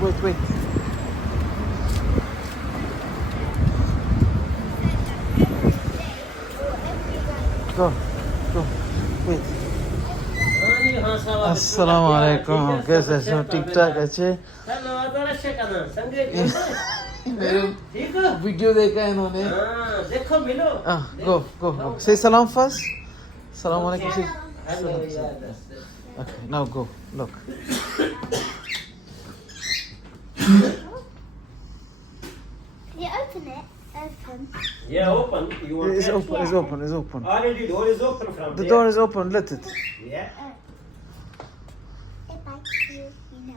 Wait. Go. Wait. अस्सलाम वालेकुम कैसे हो ठीक ठाक अच्छे वीडियो देखा है इन्होंने देखो मिलो go say salam first salam alaikum say okay now go look Can you open it? Open. Yeah, open. You want it's that? open it's open Already door is open from the there. door is open let it Yeah. If I you know.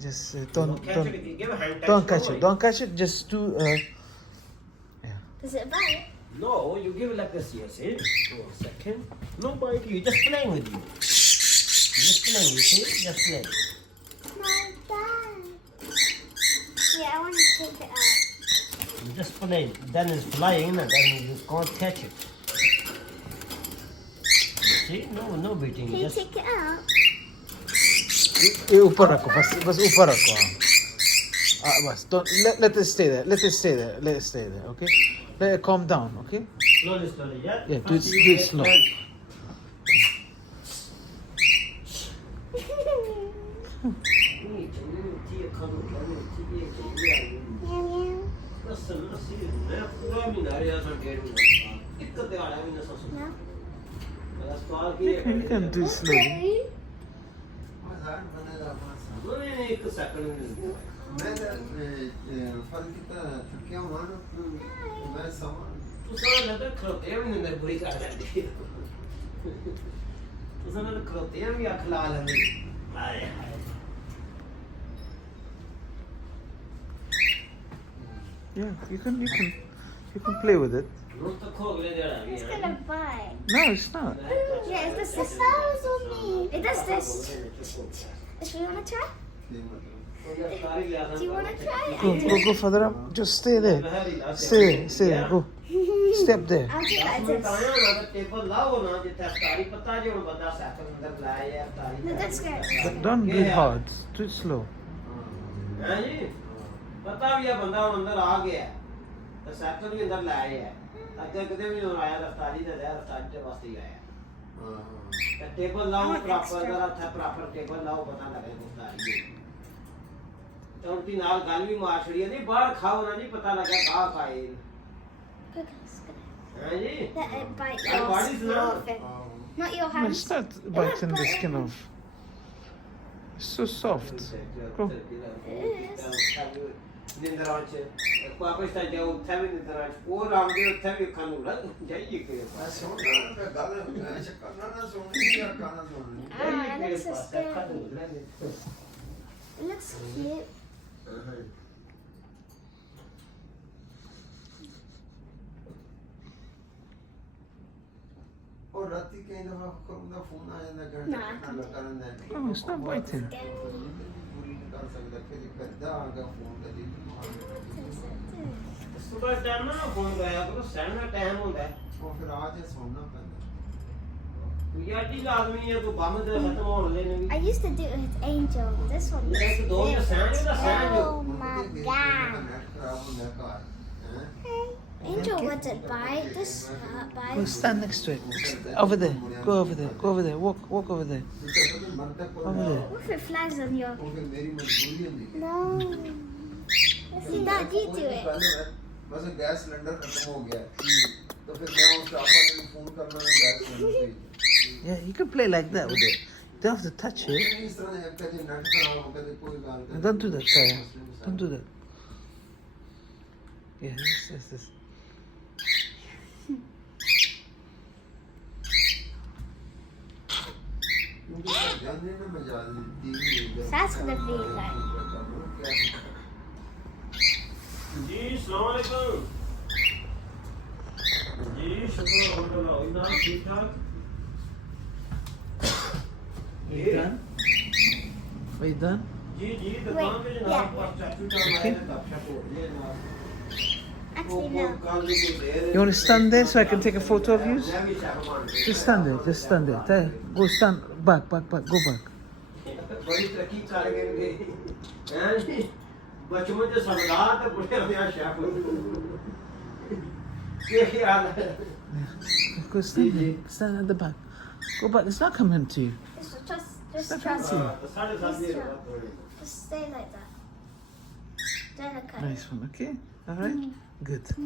just Catch it. Give a hand touch. don't catch it just do Does it bite? No, you give it like this. Yes, see? For a second. No bite. You just playing with you. Just playing. You see? Just playing. No, Dad. Yeah, I want to take it out. You just playing. Then it's flying. And then you just can't catch it. See? No beating. Can you Just take it out? ये ऊपर रखो बस ऊपर रखो बस don't let it stay there let it stay there okay let it calm down okay slowly. Yeah. do it slow you can do it slowly एक second मैं फल की छुट्टियां मानो मैं सामान तू सारा लगा खरोते भी अंदर बुरी कर देती तू सारा खरोते भी अखला लेंगे hi hi yeah you can play with it no तो खोगले दे रहा It's gonna bite. no it's not Yeah, it does this. On me. It does this. Do you want to try? Do you want to try? go further up just stay there stay there go step there I'll do like this. Table लाओ ना जितना तारी पता जो बंदा cycle अंदर लाया यार तारी No, that's good. but don't do it hard do it slow हां जी पता भी है बंदा अंदर आ गया तो साइकिल भी अंदर लाया है अगर कदे भी आया रफ्तारी दे रफ्तारी के वास्ते ही आया तो टेबल लाओ प्रॉपर जरा था प्रॉपर टेबल लाओ पता लगे रफ्तारी तो उनकी नाल गल भी मार छड़ी नहीं बाहर खाओ ना जी पता लगा कहां खाए हां जी Let it bite Your your body's skin not- off it. Not your no, hands. it's not biting the skin off it's so soft go निंदरां च वापस ता जाओ उत्थे भी निंदरां च ओ राम दे उत्थे भी खानू लग जाइए के मैं सुन रहा गल मैं करना ना सुननी या गाना सुननी Ah, it looks so scary. It looks cute. और राती कई दफा करूंगा फोन आ जाता ना, घंटा लगा रहंदा no it's not biting पूरी नहीं कर सकदा फिर करदा आ गया फोन का जी सुबह टाइम ना फोन कराया करो सैन टाइम होता है और फिर आज सोना पैंदा तू यार दी आदमी है तू बम दे खत्म होने लेने भी I used to do it with Angel. This one. एक दो या सैन का सैन जो Oh my god. नेट खराब होने का Angel wouldn't bite. This go bite. stand next to it over there go over there walk over there मन तक over there What if it flies on your? वो फिर मेरी मजबूरी है No. See, Dad, you do it. बस gas cylinder खत्म हो गया तो फिर मैं उस आपा ने फोन करना है gas cylinder yeah you can play like that with it you don't have to touch it इस तरह एक कभी नेट खराब हो गया कोई गाल don't do that Kaya. Don't do that yeah this जानने में मजा TV That's gonna be like. जी अस्सलाम वालेकुम जी शुक्र अल्हम्दुलिल्लाह इधर ठीक ठाक are you done are you done जी दुकान पे Wait, जनाब yeah. पर चाचू का आया है तब तक हो गया जनाब Actually, no. you want to stand there so I can take a photo of you just stand there Go stand back go back बड़ी तरक्की कर गए हैं जी बचपन से सरदार तो बुढ़े हो गया शेफ क्या ख्याल है Go stand there. Stand at the back. Go back. It's not coming to you. Just Step trust into me. it. साढ़े सात ये रहा थोड़ी Just stay like that. Delicate. Nice one. Okay. All right. Good.